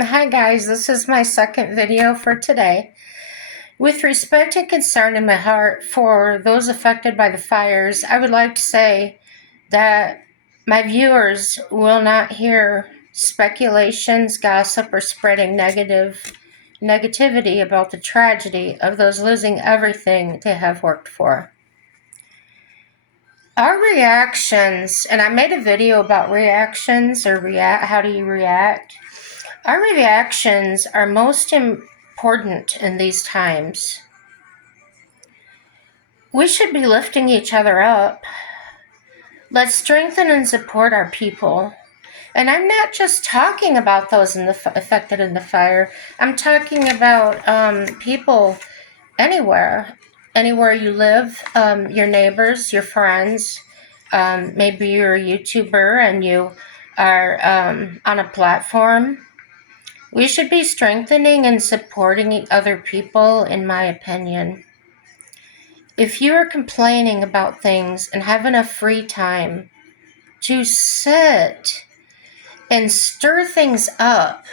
Hi guys, this is my second video for today. With respect and concern in my heart for those affected by the fires, I would like to say that my viewers will not hear speculations, gossip, or spreading negativity about the tragedy of those losing everything they have worked for. Our reactions, and I made a video about reactions or how do you react. Our reactions are most important in these times. We should be lifting each other up. Let's strengthen and support our people. And I'm not just talking about those affected in the fire. I'm talking about people anywhere you live, your neighbors, your friends. Maybe you're a YouTuber and you are on a platform. We should be strengthening and supporting other people, in my opinion. If you are complaining about things and have enough free time to sit and stir things up,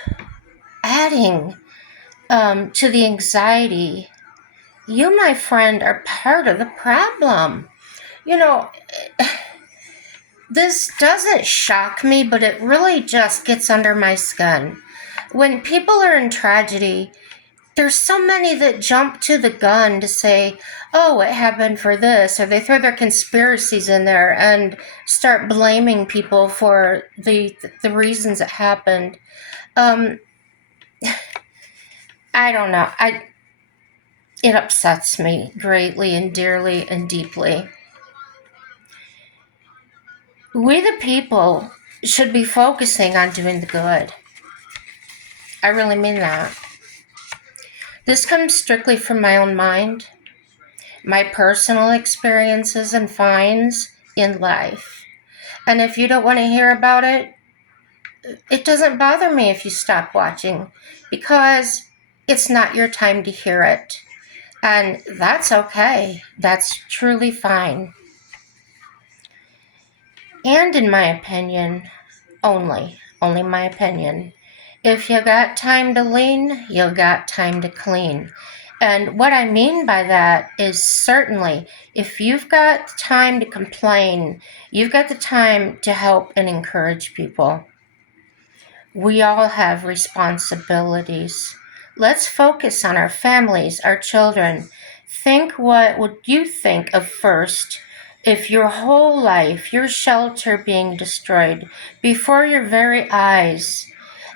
adding to the anxiety, you, my friend, are part of the problem. You know, this doesn't shock me, but it really just gets under my skin. When people are in tragedy, there's so many that jump to the gun to say, oh, it happened for this, or they throw their conspiracies in there and start blaming people for the reasons it happened. I don't know. It upsets me greatly and dearly and deeply. We, the people, should be focusing on doing the good. I really mean that. This comes strictly from my own mind, my personal experiences and finds in life. And if you don't want to hear about it, it doesn't bother me if you stop watching, because it's not your time to hear it. And that's okay. That's truly fine. And in my opinion, only my opinion, if you got time to lean, you got time to clean. And what I mean by that is, certainly, if you've got time to complain, you've got the time to help and encourage people. We all have responsibilities. Let's focus on our families, our children. Think, what would you think of first if your whole life, your shelter being destroyed before your very eyes,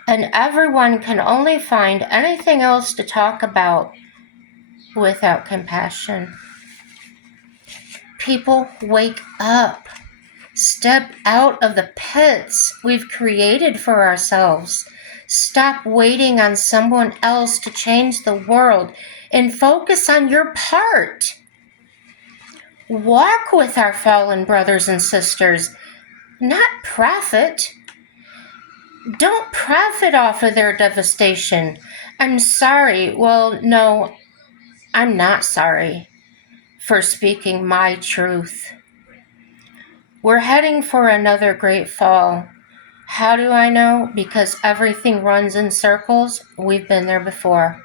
and everyone can only find anything else to talk about without compassion? People, wake up. Step out of the pits we've created for ourselves. Stop waiting on someone else to change the world and focus on your part. Walk with our fallen brothers and sisters, not profit. Don't profit off of their devastation. I'm sorry. Well, no, I'm not sorry for speaking my truth. We're heading for another great fall. How do I know? Because everything runs in circles. We've been there before.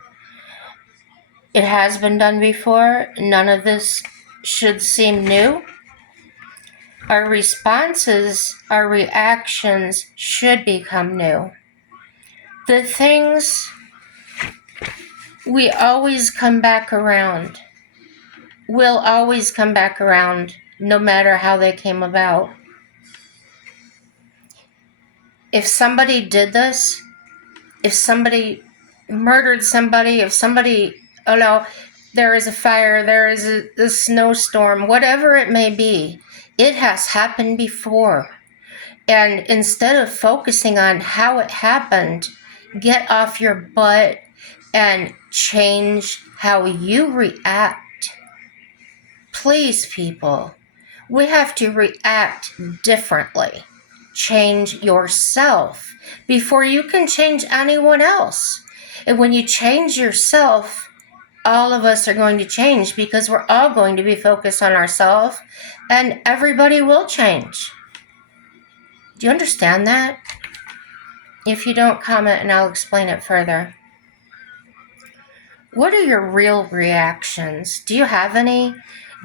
It has been done before. None of this should seem new. Our responses, our reactions should become new. The things we always come back around, will always come back around, no matter how they came about. If somebody did this, if somebody murdered somebody, if somebody, oh no, there is a fire, there is a snowstorm, whatever it may be, it has happened before. And instead of focusing on how it happened, get off your butt and change how you react. Please, people, we have to react differently. Change yourself before you can change anyone else. And when you change yourself, all of us are going to change, because we're all going to be focused on ourselves, and everybody will change. Do you understand that? If you don't comment, and I'll explain it further. What are your real reactions? Do you have any?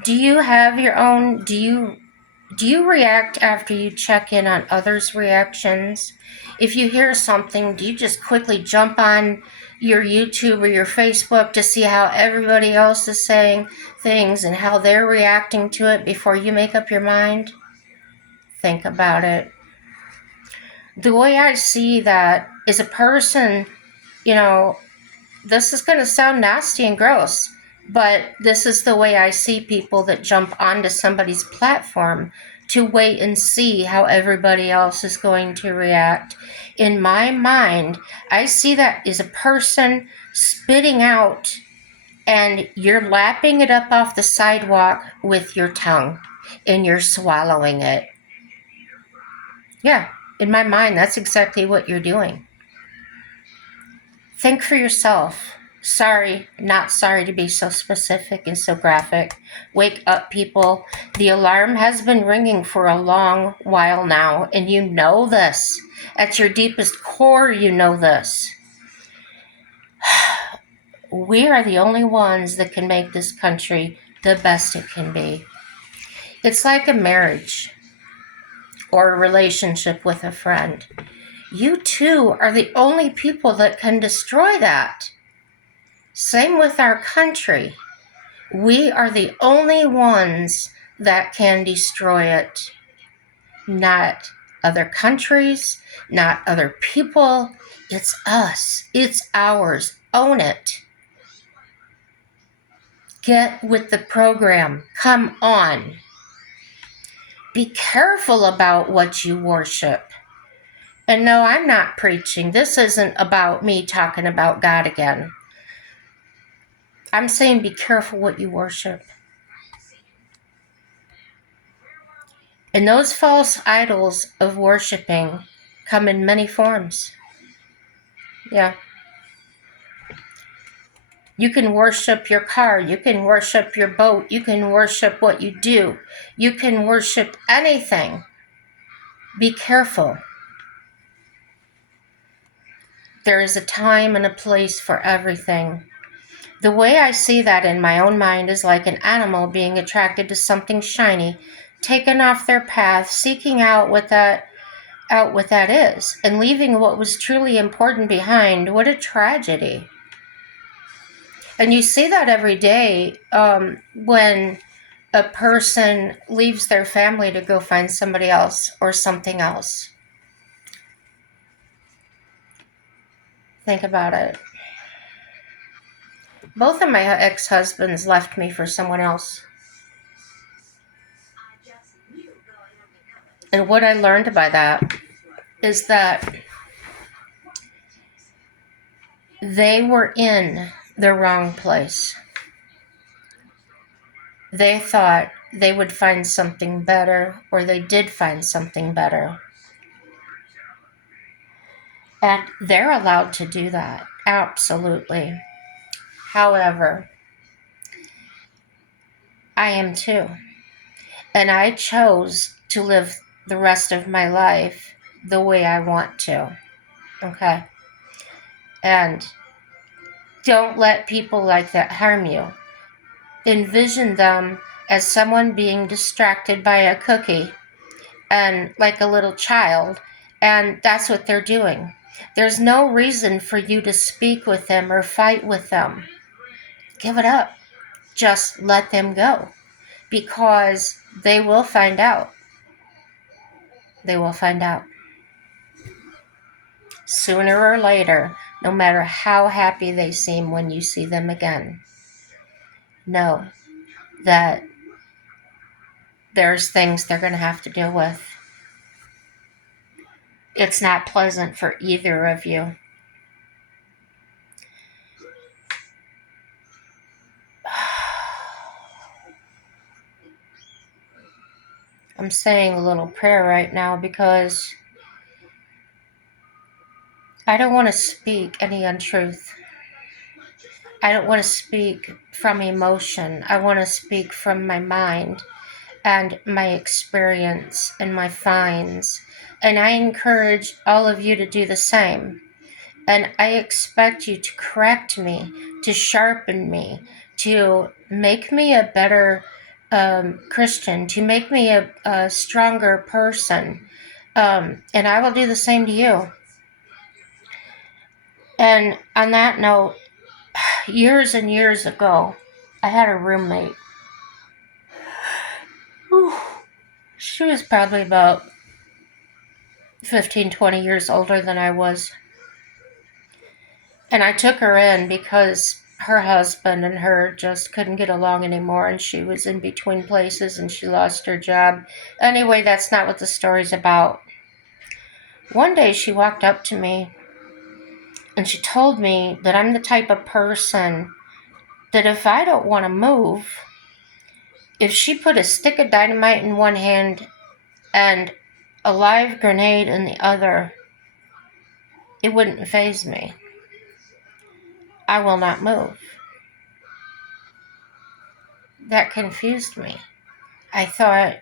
Do you have your own? Do you react after you check in on others' reactions? If you hear something, do you just quickly jump on your YouTube or your Facebook to see how everybody else is saying things and how they're reacting to it before you make up your mind? Think about it. The way I see that is a person, this is going to sound nasty and gross, but this is the way I see people that jump onto somebody's platform to wait and see how everybody else is going to react. In my mind, I see that as a person spitting out and you're lapping it up off the sidewalk with your tongue and you're swallowing it. Yeah, in my mind, that's exactly what you're doing. Think for yourself. Sorry, not sorry to be so specific and so graphic. Wake up, people. The alarm has been ringing for a long while now, and you know this. At your deepest core, you know this. We are the only ones that can make this country the best it can be. It's like a marriage or a relationship with a friend. You two are the only people that can destroy that. Same with our country. We are the only ones that can destroy it. Not other countries, not other people. It's us. It's ours. Own it. Get with the program. Come on. Be careful about what you worship. And no, I'm not preaching. This isn't about me talking about God again. I'm saying be careful what you worship. And those false idols of worshiping come in many forms. Yeah. You can worship your car. You can worship your boat. You can worship what you do. You can worship anything. Be careful. There is a time and a place for everything. The way I see that in my own mind is like an animal being attracted to something shiny, taken off their path, seeking out what that is, and leaving what was truly important behind. What a tragedy. And you see that every day when a person leaves their family to go find somebody else or something else. Think about it. Both of my ex-husbands left me for someone else. And what I learned by that is that they were in the wrong place. They thought they would find something better, or they did find something better. And they're allowed to do that, absolutely. However, I am too. And I chose to live the rest of my life the way I want to. Okay? And don't let people like that harm you. Envision them as someone being distracted by a cookie and like a little child, and that's what they're doing. There's no reason for you to speak with them or fight with them. Give it up. Just let them go, because they will find out. They will find out. Sooner or later, no matter how happy they seem when you see them again. Know that there's things they're going to have to deal with. It's not pleasant for either of you. I'm saying a little prayer right now because I don't want to speak any untruth. I don't want to speak from emotion. I want to speak from my mind and my experience and my finds And I encourage all of you to do the same. And I expect you to correct me, to sharpen me, to make me a better Christian, to make me a stronger person. And I will do the same to you. And on that note, years and years ago, I had a roommate. Whew. She was probably about 15, 20 years older than I was. And I took her in because her husband and her just couldn't get along anymore, and she was in between places and she lost her job. Anyway, that's not what the story's about. One day she walked up to me and she told me that I'm the type of person that if I don't want to move, if she put a stick of dynamite in one hand and a live grenade in the other, it wouldn't faze me. I will not move. That confused me. I thought,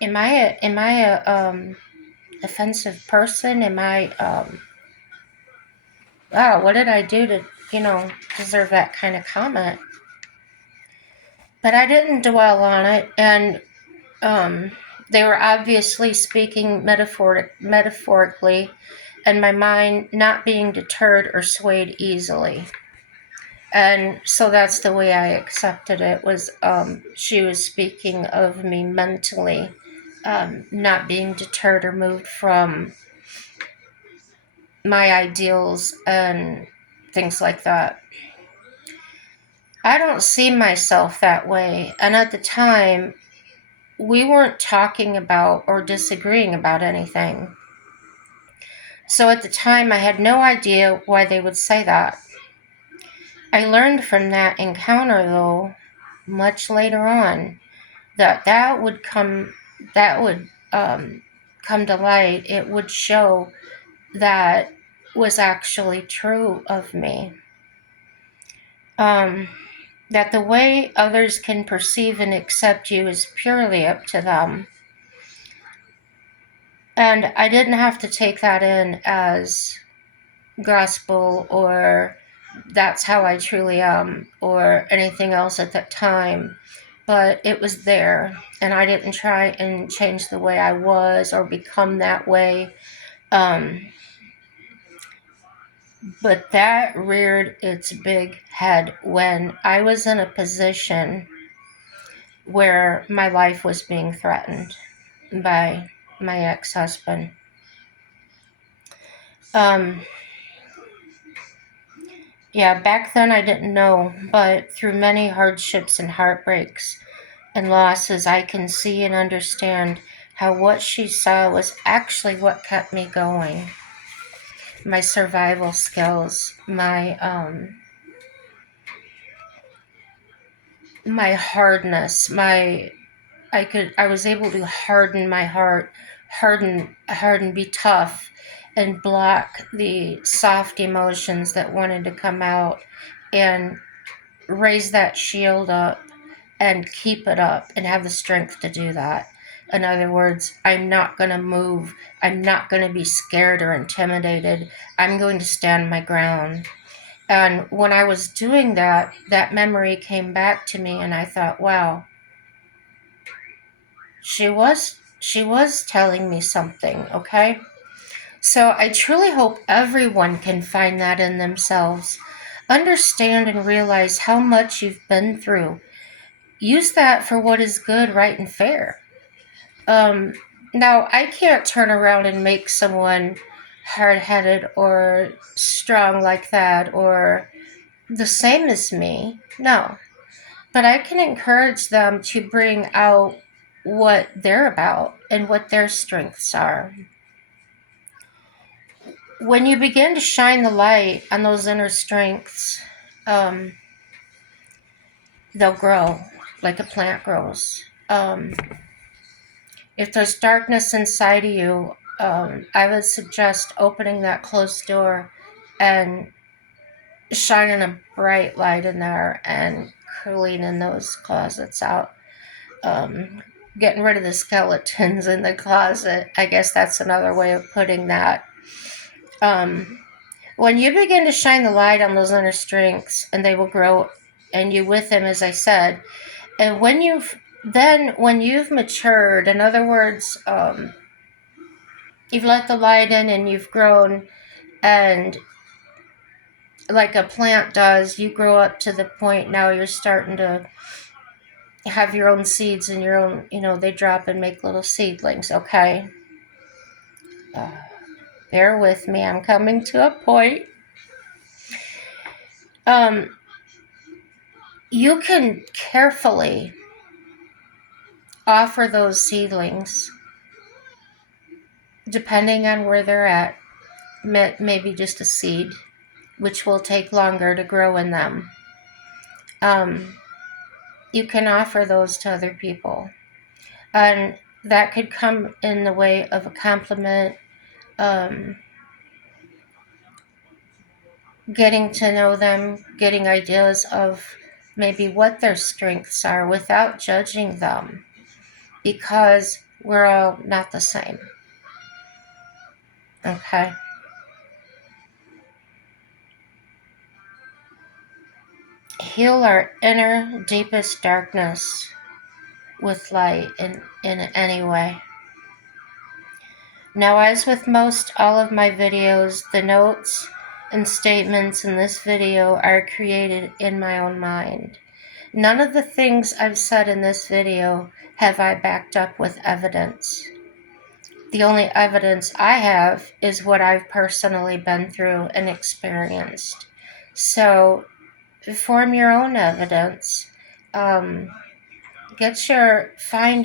am I a offensive person? Am I wow, what did I do to, deserve that kind of comment? But I didn't dwell on it, and they were obviously speaking metaphorically, and my mind not being deterred or swayed easily. And so that's the way I accepted it, was she was speaking of me mentally, not being deterred or moved from my ideals and things like that. I don't see myself that way. And at the time, we weren't talking about or disagreeing about anything. So at the time, I had no idea why they would say that. I learned from that encounter, though, much later on, that would come to light. It would show that was actually true of me. That the way others can perceive and accept you is purely up to them. And I didn't have to take that in as gospel or that's how I truly am or anything else at that time. But it was there, and I didn't try and change the way I was or become that way. But that reared its big head when I was in a position where my life was being threatened by my ex-husband. Back then I didn't know, but through many hardships and heartbreaks and losses, I can see and understand how what she saw was actually what kept me going. My survival skills, my hardness, I was able to harden my heart, be tough, and block the soft emotions that wanted to come out, and raise that shield up and keep it up and have the strength to do that. In other words, I'm not going to move. I'm not going to be scared or intimidated. I'm going to stand my ground. And when I was doing that, that memory came back to me, and I thought, wow, she was telling me something, okay? So I truly hope everyone can find that in themselves. Understand and realize how much you've been through. Use that for what is good, right, and fair. Now, I can't turn around and make someone hard-headed or strong like that or the same as me. No. But I can encourage them to bring out what they're about and what their strengths are. When you begin to shine the light on those inner strengths, they'll grow like a plant grows. If there's darkness inside of you, I would suggest opening that closed door and shining a bright light in there and cleaning those closets out. getting rid of the skeletons in the closet. I guess that's another way of putting that. When you begin to shine the light on those inner strengths, and they will grow, and you with them, as I said, and when you've matured, in other words, you've let the light in and you've grown, and like a plant does, you grow up to the point now you're starting to have your own seeds and your own, they drop and make little seedlings, okay? Bear with me, I'm coming to a point. You can carefully offer those seedlings, depending on where they're at, maybe just a seed, which will take longer to grow in them. You can offer those to other people, and that could come in the way of a compliment, getting to know them, getting ideas of maybe what their strengths are without judging them, because we're all not the same. Okay? Heal our inner deepest darkness with light in any way. Now, as with most all of my videos, the notes and statements in this video are created in my own mind. None of the things I've said in this video have I backed up with evidence. The only evidence I have is what I've personally been through and experienced. So, form your own evidence. Find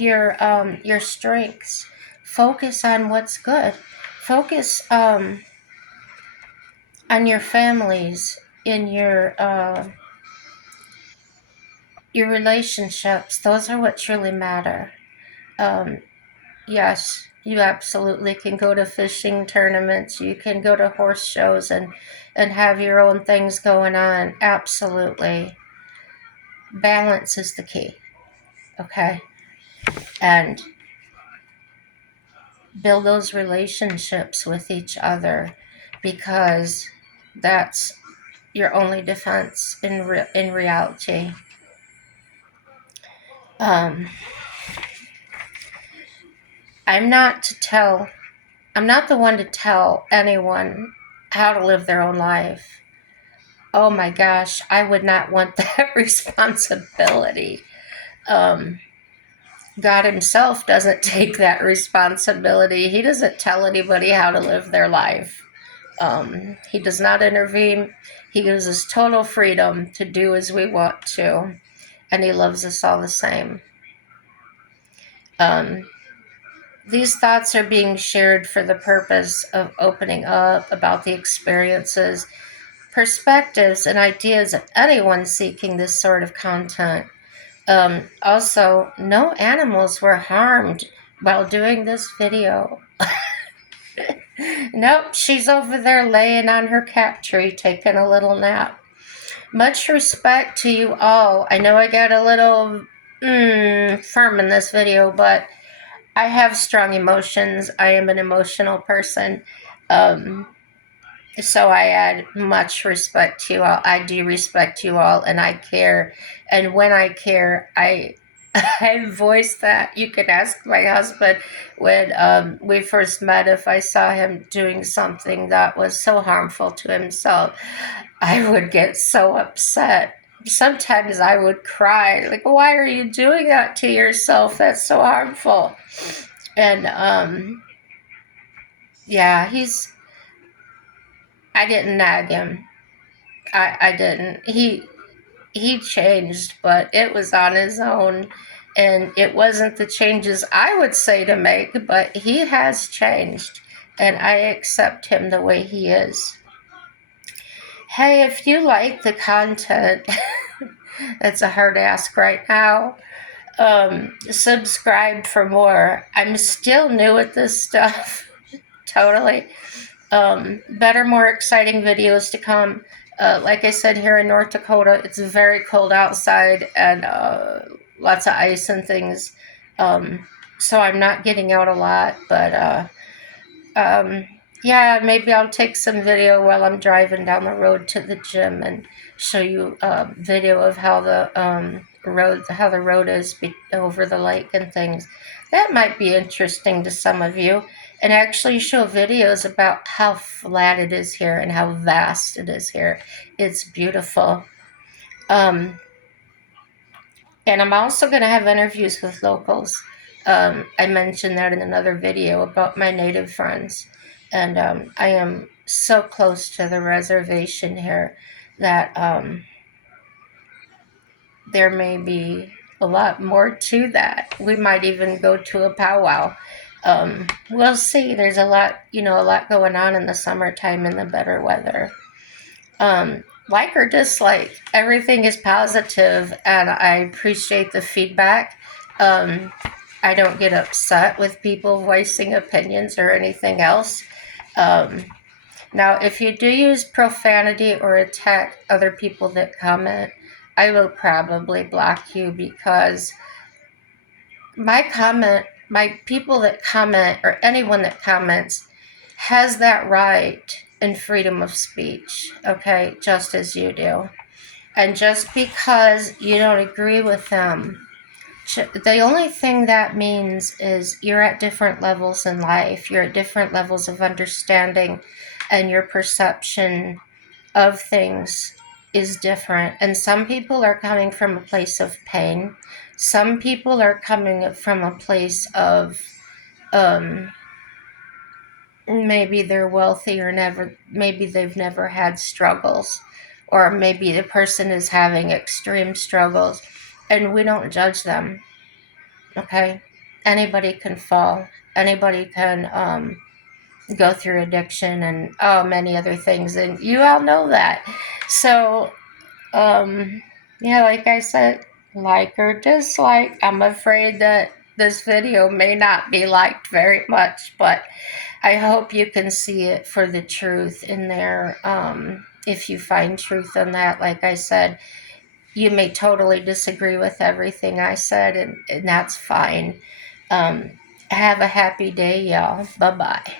your strengths. Focus on what's good. Focus on your families, in your relationships. Those are what truly matter. Yes, you absolutely can go to fishing tournaments. You can go to horse shows and have your own things going on. Absolutely. Balance is the key. Okay? And build those relationships with each other, because that's your only defense in reality. I'm not the one to tell anyone how to live their own life. Oh my gosh, I would not want that responsibility. God himself doesn't take that responsibility. He doesn't tell anybody how to live their life. He does not intervene. He gives us total freedom to do as we want to, and he loves us all the same. These thoughts are being shared for the purpose of opening up about the experiences, perspectives, and ideas of anyone seeking this sort of content. Also, no animals were harmed while doing this video. Nope, she's over there laying on her cat tree taking a little nap. Much respect to you all. I know I got a little firm in this video, but I have strong emotions. I am an emotional person. So I add much respect to you all. I do respect you all, and I care. And when I care, I voice that. You can ask my husband when we first met if I saw him doing something that was so harmful to himself. I would get so upset. Sometimes I would cry, like, why are you doing that to yourself? That's so harmful. And yeah, I didn't nag him. I didn't. He changed, but it was on his own, and it wasn't the changes I would say to make, but he has changed, and I accept him the way he is. Hey, if you like the content, that's a hard ask right now. Subscribe for more. I'm still new at this stuff. Totally. Better, more exciting videos to come. Like I said, here in North Dakota, it's very cold outside, and lots of ice and things. So I'm not getting out a lot, but yeah, maybe I'll take some video while I'm driving down the road to the gym and show you a video of how the road is over the lake and things. That might be interesting to some of you, and actually show videos about how flat it is here and how vast it is here. It's beautiful. Um, and I'm also going to have interviews with locals. I mentioned that in another video about my native friends. And I am so close to the reservation here that there may be a lot more to that. We might even go to a powwow. We'll see. There's a lot going on in the summertime in the better weather. Like or dislike, everything is positive, and I appreciate the feedback. Um, I don't get upset with people voicing opinions or anything else. Um, Now, if you do use profanity or attack other people that comment, I will probably block you, because my people that comment, or anyone that comments, has that right and freedom of speech, okay, just as you do. And just because you don't agree with them, the only thing that means is you're at different levels in life, you're at different levels of understanding, and your perception of things is different. And some people are coming from a place of pain. Some people are coming from a place of um, maybe they're wealthy, or maybe they've never had struggles, or maybe the person is having extreme struggles, and we don't judge them. Okay, anybody can fall. Anybody can go through addiction and many other things, and you all know that. So Um, yeah, like I said, like or dislike. I'm afraid that this video may not be liked very much, but I hope you can see it for the truth in there. If you find truth in that, like I said, you may totally disagree with everything I said, and that's fine. Um, have a happy day, y'all. Bye bye.